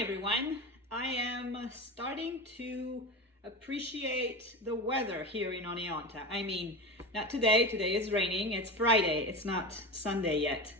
Hi everyone. I am starting to appreciate the weather here in Oneonta. I mean, not today. Today is raining. It's Friday. It's not Sunday yet.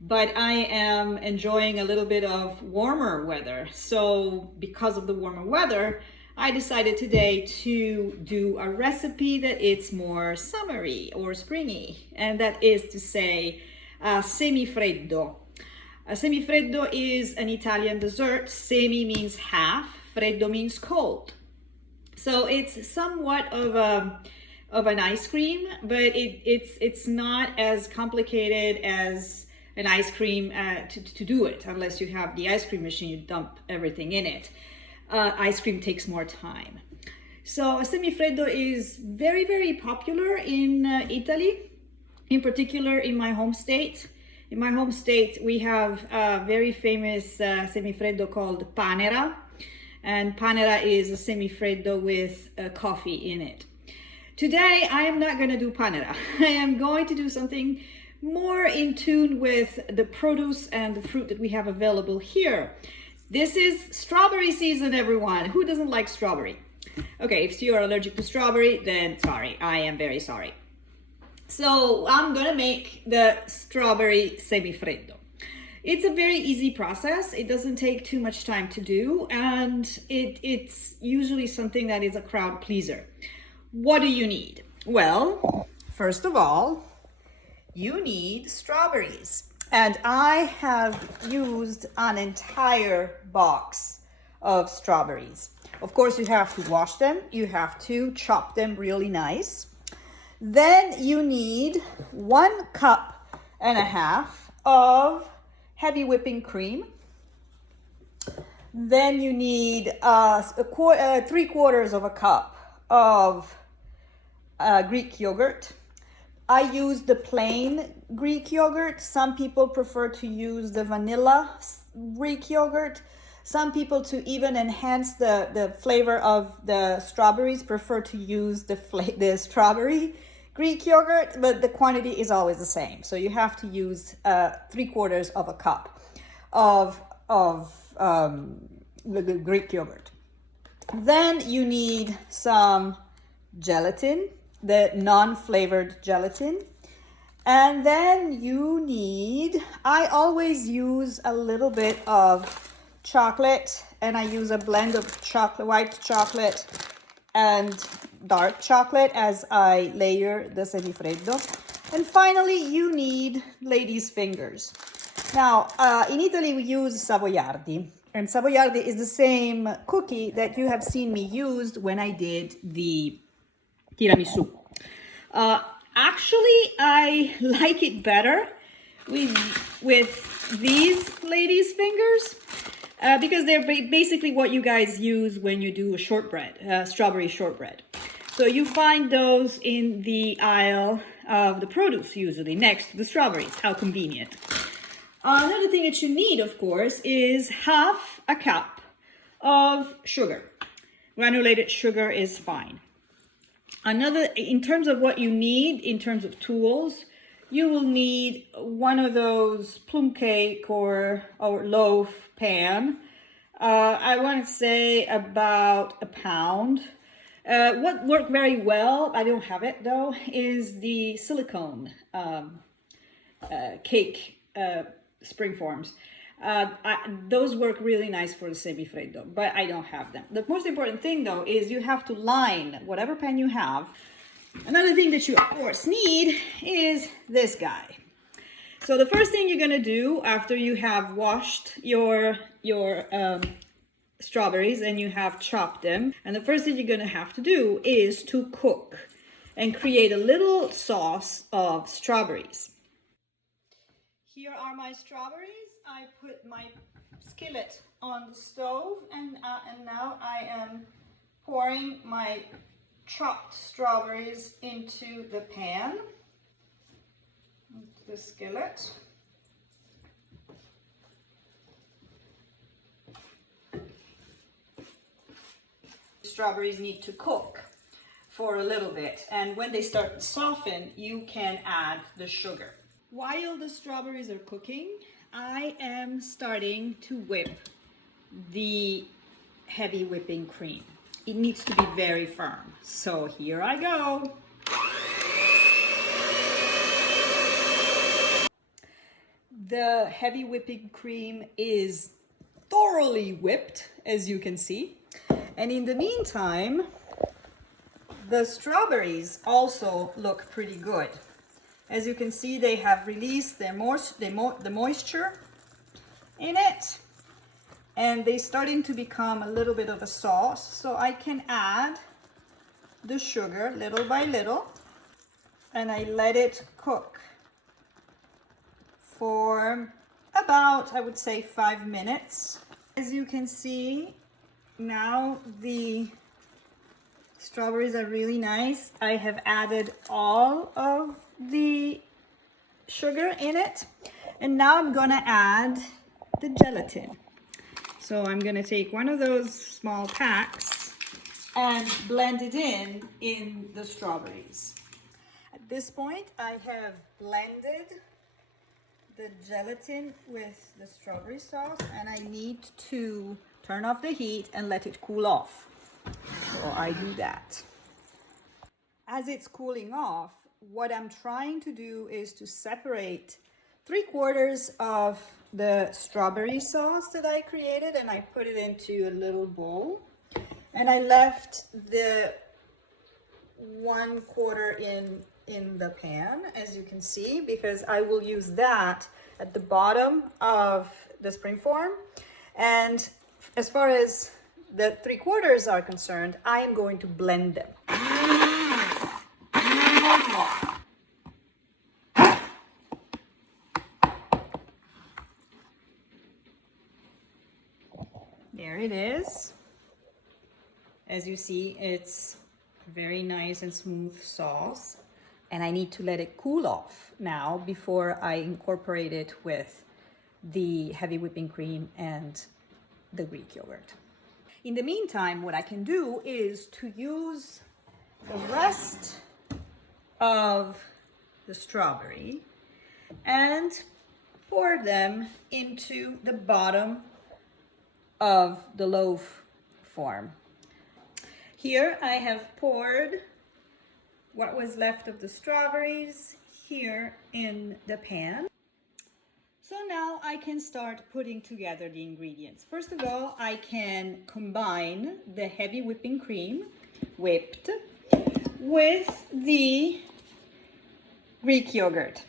But I am enjoying a little bit of warmer weather. So because of the warmer weather, I decided today to do a recipe that it's more summery or springy. And that is to say, semifreddo. A semifreddo is an Italian dessert. Semi means half, freddo means cold. So it's somewhat of an ice cream, but it's not as complicated as an ice cream to do it. Unless you have the ice cream machine, you dump everything in it. Ice cream takes more time. So a semifreddo is very, very popular in Italy, in particular in my home state. In my home state, we have a very famous semifreddo called panera. And panera is a semifreddo with coffee in it. Today, I am not going to do panera. I am going to do something more in tune with the produce and the fruit that we have available here. This is strawberry season, everyone. Who doesn't like strawberry? Okay, if you are allergic to strawberry, then sorry, I am very sorry. So I'm gonna make the strawberry semifreddo. It's a very easy process. It doesn't take too much time to do, and it's usually something that is a crowd pleaser. What do you need? Well, first of all, you need strawberries. And I have used an entire box of strawberries. Of course, you have to wash them. You have to chop them really nice. Then you need 1.5 cups of heavy whipping cream. Then you need 3/4 cup of Greek yogurt. I use the plain Greek yogurt. Some people prefer to use the vanilla Greek yogurt. Some people, to even enhance the flavor of the strawberries, prefer to use the strawberry Greek yogurt, but the quantity is always the same. So you have to use 3/4 cup of the Greek yogurt. Then you need some gelatin, the non-flavored gelatin. And then you need, I always use a little bit of chocolate, and I use a blend of white chocolate and dark chocolate as I layer the semifreddo. And finally, you need ladies' fingers. Now, in Italy, we use savoiardi. And savoiardi is the same cookie that you have seen me use when I did the tiramisu. Actually, I like it better with these ladies' fingers because they're basically what you guys use when you do a shortbread, strawberry shortbread. So you find those in the aisle of the produce, usually next to the strawberries. How convenient. Another thing that you need, of course, is 1/2 cup of sugar. Granulated sugar is fine. In terms of what you need, in terms of tools, you will need one of those plum cake or loaf pan. I want to say about a pound. What worked very well, I don't have it though, is the silicone cake springforms. Those work really nice for the semifreddo, but I don't have them. The most important thing though is you have to line whatever pan you have. Another thing that you of course need is this guy. So the first thing you're gonna do after you have washed your strawberries and you have chopped them, and the first thing you're gonna have to do is to cook and create a little sauce of strawberries. Here are my strawberries. I put my skillet on the stove, and now I am pouring my chopped strawberries into the pan, into the skillet. Strawberries need to cook for a little bit, and when they start to soften, you can add the sugar. While the strawberries are cooking, I am starting to whip the heavy whipping cream. It needs to be very firm. So here I go. The heavy whipping cream is thoroughly whipped, as you can see. And in the meantime, the strawberries also look pretty good. As you can see, they have released the moisture in it, and they're starting to become a little bit of a sauce. So I can add the sugar little by little, and I let it cook for about, I would say, 5 minutes. As you can see, now the strawberries are really nice. I have added all of the sugar in it, and now I'm gonna add the gelatin. So I'm gonna take one of those small packs and blend it in the strawberries. At this point, I have blended the gelatin with the strawberry sauce, and I need to turn off the heat and let it cool off. So I do that. As it's cooling off, what I'm trying to do is to separate 3/4 of the strawberry sauce that I created, and I put it into a little bowl, and I left the 1/4 in the pan, as you can see, because I will use that at the bottom of the springform. And as far as the 3/4 are concerned, I am going to blend them. There it is. As you see, it's very nice and smooth sauce, and I need to let it cool off now before I incorporate it with the heavy whipping cream and the Greek yogurt. In the meantime, what I can do is to use the rest of the strawberry and pour them into the bottom of the loaf form. Here I have poured what was left of the strawberries here in the pan. So now I can start putting together the ingredients. First of all, I can combine the heavy whipping cream, whipped, with the Greek yogurt.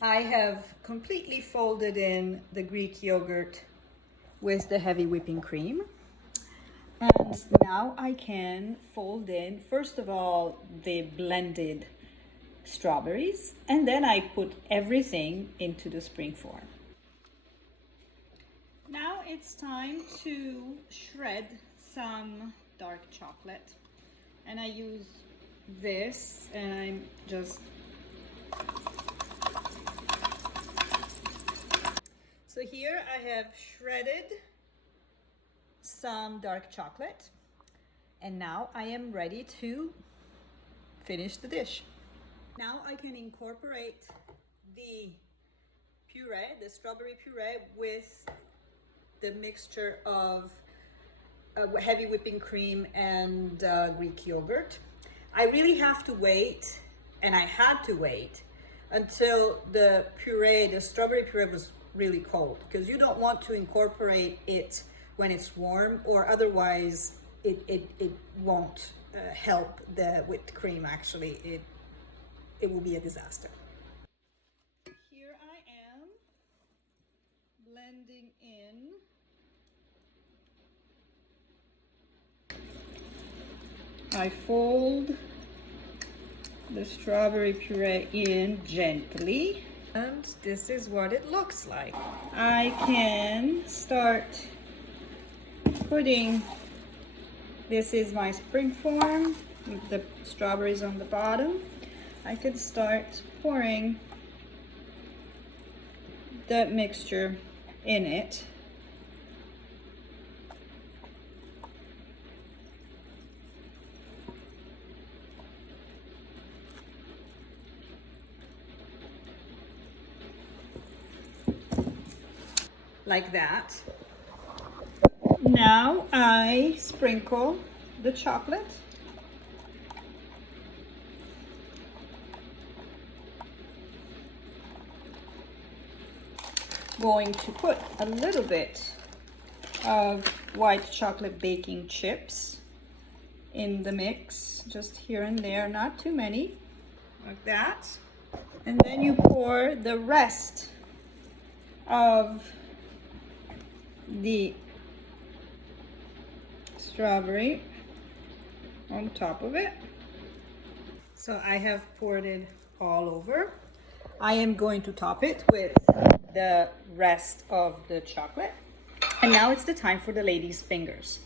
I have completely folded in the Greek yogurt with the heavy whipping cream. And now I can fold in, first of all, the blended strawberries, and then I put everything into the springform. Now it's time to shred some dark chocolate, and I use this, and I'm just so here I have shredded some dark chocolate, and now I am ready to finish the dish. Now I can incorporate the puree, the strawberry puree, with the mixture of heavy whipping cream and Greek yogurt. I really have to wait, and I had to wait until the puree, the strawberry puree, was really cold, because you don't want to incorporate it when it's warm, or otherwise it won't help the whipped cream. Actually, it will be a disaster. Here I am blending in I fold the strawberry puree in gently, and this is what it looks like. I can start putting, this is my springform with the strawberries on the bottom. I could start pouring the mixture in it. like that. Now I sprinkle the chocolate. Going to put a little bit of white chocolate baking chips in the mix, just here and there, not too many, like that. And then you pour the rest of the strawberry on top of it. So I have poured it all over. I am going to top it with the rest of the chocolate. And now it's the time for the lady's fingers.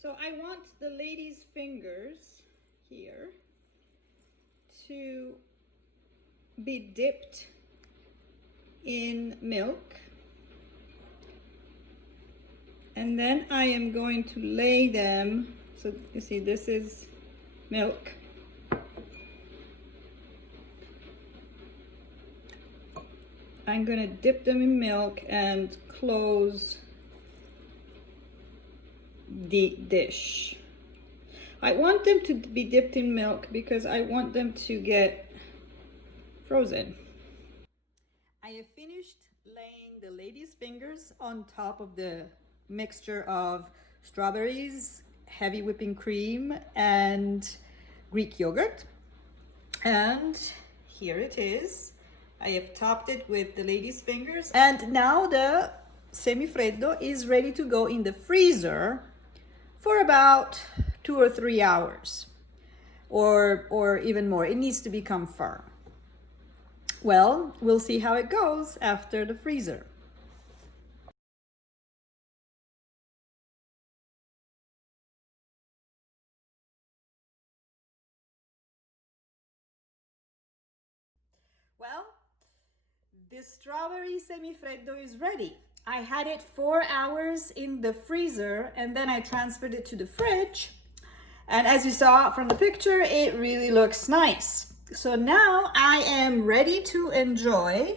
So I want the lady's fingers here to be dipped in milk. And then I am going to lay them, so you see this is milk. I'm gonna dip them in milk and close the dish. I want them to be dipped in milk because I want them to get frozen. I have finished laying the lady's fingers on top of the mixture of strawberries, heavy whipping cream, and Greek yogurt. And here it is. I have topped it with the lady's fingers. And now the semifreddo is ready to go in the freezer for about 2 or 3 hours, or even more. It needs to become firm. Well, we'll see how it goes after the freezer. Well, the strawberry semifreddo is ready. I had it 4 hours in the freezer and then I transferred it to the fridge. And as you saw from the picture, it really looks nice. So now I am ready to enjoy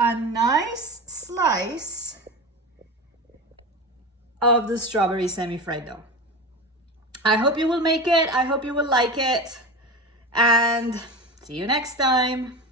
a nice slice of the strawberry semifreddo. I hope you will make it. I hope you will like it. And see you next time.